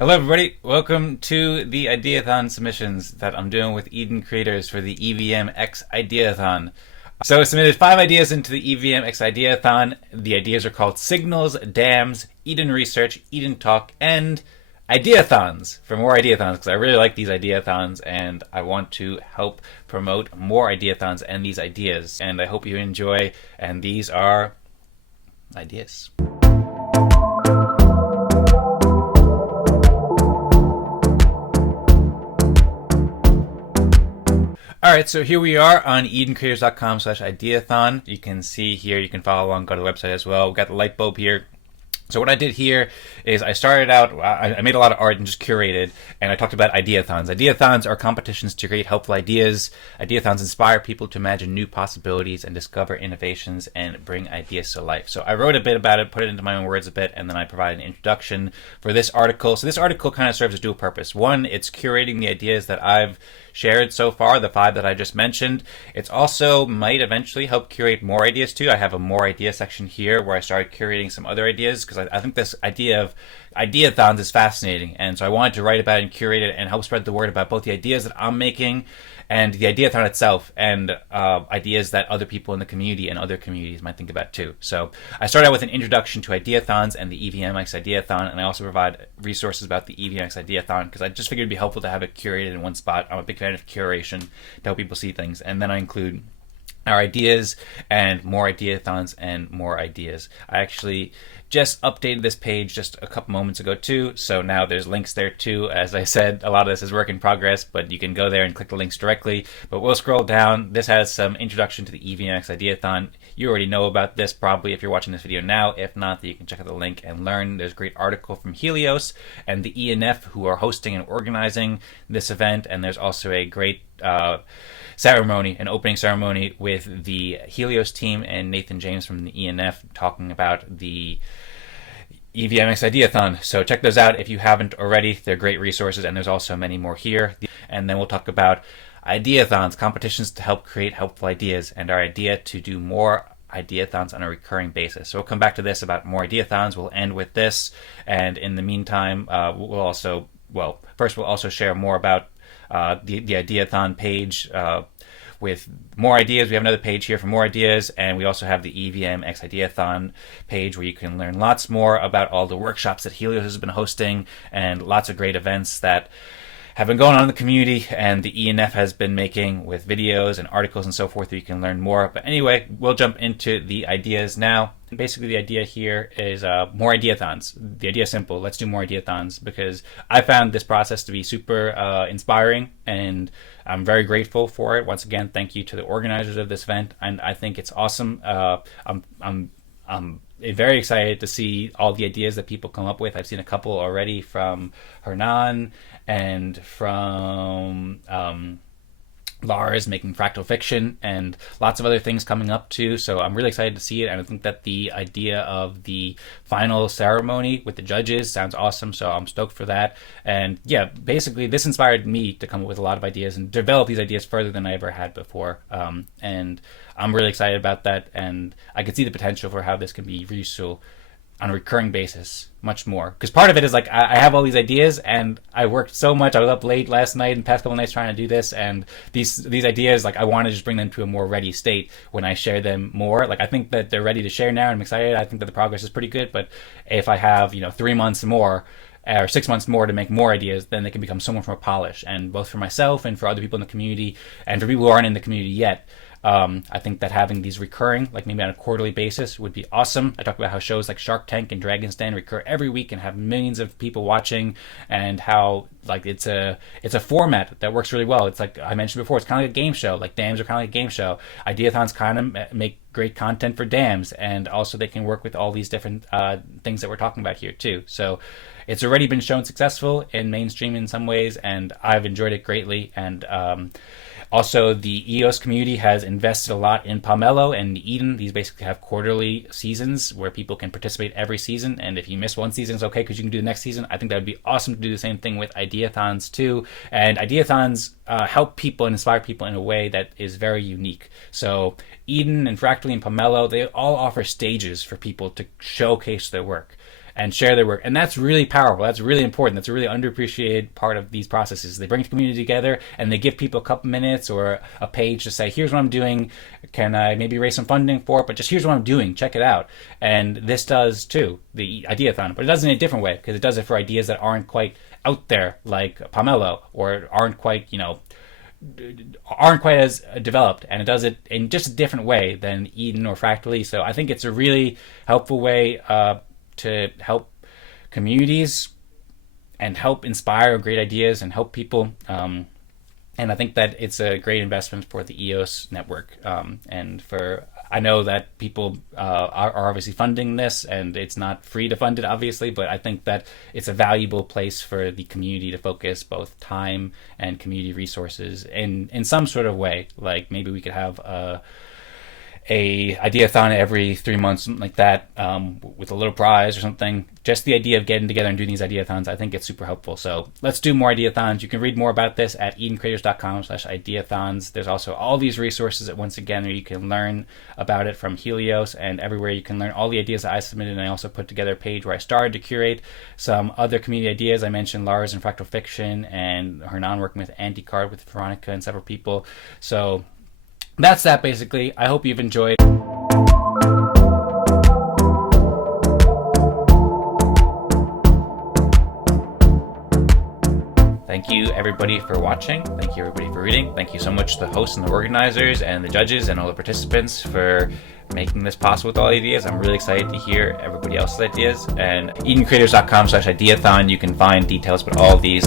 Hello, everybody. Welcome to the Ideathon submissions that I'm doing with Eden creators for the EVM X Ideathon. So I submitted 5 ideas into the EVM X Ideathon. The ideas are called Signals, Dams, Eden Research, Eden Talk, and Ideathons for more Ideathons, because I really like these Ideathons and I want to help promote more Ideathons and these ideas. And I hope you enjoy. And these are ideas. Alright, so here we are on edencreators.com/ideathon. You can see here, you can follow along, go to the website as well. We've got the light bulb here. So what I did here is I started out, I made a lot of art and just curated, and I talked about ideathons. Ideathons are competitions to create helpful ideas. Ideathons inspire people to imagine new possibilities and discover innovations and bring ideas to life. So I wrote a bit about it, put it into my own words a bit, and then I provided an introduction for this article. So this article kind of serves a dual purpose. One, it's curating the ideas that I've shared so far, the 5 that I just mentioned. It's also might eventually help curate more ideas too. I have a more idea section here where I started curating some other ideas because I think this idea of ideathons is fascinating, and so I wanted to write about it and curate it and help spread the word about both the ideas that I'm making and the ideathon itself, and ideas that other people in the community and other communities might think about too. So I started out with an introduction to ideathons and the EVMX Ideathon, and I also provide resources about the EVMX Ideathon because I just figured it'd be helpful to have it curated in one spot. I'm a big fan of curation to help people see things, and then I include our ideas and more ideathons and more ideas. I actually just updated this page just a couple moments ago too, so now there's links there too. As I said, a lot of this is work in progress, but you can go there and click the links directly. But we'll scroll down. This has some introduction to the EVMX Ideathon. You already know about this probably if you're watching this video now. If not, then you can check out the link and learn. There's a great article from Helios and the ENF who are hosting and organizing this event, and there's also a great ceremony, an opening ceremony with the Helios team and Nathan James from the ENF talking about the EVMX Ideathon. So check those out if you haven't already. They're great resources, and there's also many more here. And then we'll talk about ideathons, competitions to help create helpful ideas, and our idea to do more ideathons on a recurring basis. So we'll come back to this about more ideathons. We'll end with this, and in the meantime, we'll also share more about the Ideathon page with more ideas. We have another page here for more ideas, and we also have the EVM X Ideathon page where you can learn lots more about all the workshops that Helios has been hosting and lots of great events that have been going on in the community and the ENF has been making with videos and articles and so forth that you can learn more. But anyway, we'll jump into the ideas now. Basically, the idea here is more ideathons. The idea is simple. Let's do more ideathons because I found this process to be super inspiring, and I'm very grateful for it. Once again, thank you to the organizers of this event, and I think it's awesome. I'm very excited to see all the ideas that people come up with. I've seen a couple already from Hernan and from Lars making fractal fiction, and lots of other things coming up too. So I'm really excited to see it, and I think that the idea of the final ceremony with the judges sounds awesome, so I'm stoked for that. And yeah, basically this inspired me to come up with a lot of ideas and develop these ideas further than I ever had before, and I'm really excited about that, and I can see the potential for how this can be useful on a recurring basis much more. Because part of it is like I have all these ideas and I worked so much. I was up late last night and past couple nights trying to do this, and these ideas, like I want to just bring them to a more ready state when I share them more. Like I think that they're ready to share now and I'm excited. I think that the progress is pretty good, but if I have 3 months more or 6 months more to make more ideas, then they can become so much more polished, and both for myself and for other people in the community and for people who aren't in the community yet. I think that having these recurring, like maybe on a quarterly basis, would be awesome. I talked about how shows like Shark Tank and Dragon's Den recur every week and have millions of people watching, and how like it's a format that works really well. It's like I mentioned before, it's kind of like a game show. Like dams are kind of like a game show. Ideathons kind of make great content for dams, and also they can work with all these different things that we're talking about here too. So it's already been shown successful in mainstream in some ways, and I've enjoyed it greatly. And also, the EOS community has invested a lot in Pomelo and Eden. These basically have quarterly seasons where people can participate every season, and if you miss one season, it's okay because you can do the next season. I think that would be awesome to do the same thing with Ideathons too. And Ideathons help people and inspire people in a way that is very unique. So Eden and Fractally and Pomelo, they all offer stages for people to showcase their work. and share their work. And that's really powerful. That's really important. That's a really underappreciated part of these processes. They bring the community together and they give people a couple minutes or a page to say, here's what I'm doing. Can I maybe raise some funding for it? But just here's what I'm doing. Check it out. And this does too, the Ideathon. But it does it in a different way, because it does it for ideas that aren't quite out there, like Pomelo, or aren't quite as developed, and it does it in just a different way than Eden or Fractally. So I think it's a really helpful way to help communities and help inspire great ideas and help people. And I think that it's a great investment for the EOS network. And I know that people are obviously funding this, and it's not free to fund it, obviously, but I think that it's a valuable place for the community to focus both time and community resources in some sort of way. Like maybe we could have a Ideathon every 3 months, something like that, with a little prize or something. Just the idea of getting together and doing these Ideathons, I think it's super helpful. So let's do more Ideathons. You can read more about this at edencreators.com/Ideathons. There's also all these resources that, once again, where you can learn about it from Helios, and everywhere you can learn all the ideas that I submitted. And I also put together a page where I started to curate some other community ideas. I mentioned Lars and Fractal Fiction and Hernan working with Anti-Card with Veronica and several people. So that's that, basically. I hope you've enjoyed. Thank you, everybody, for watching. Thank you, everybody, for reading. Thank you so much to the hosts and the organizers and the judges and all the participants for making this possible with all the ideas. I'm really excited to hear everybody else's ideas. And edencreators.com/Ideathon, you can find details about all of these.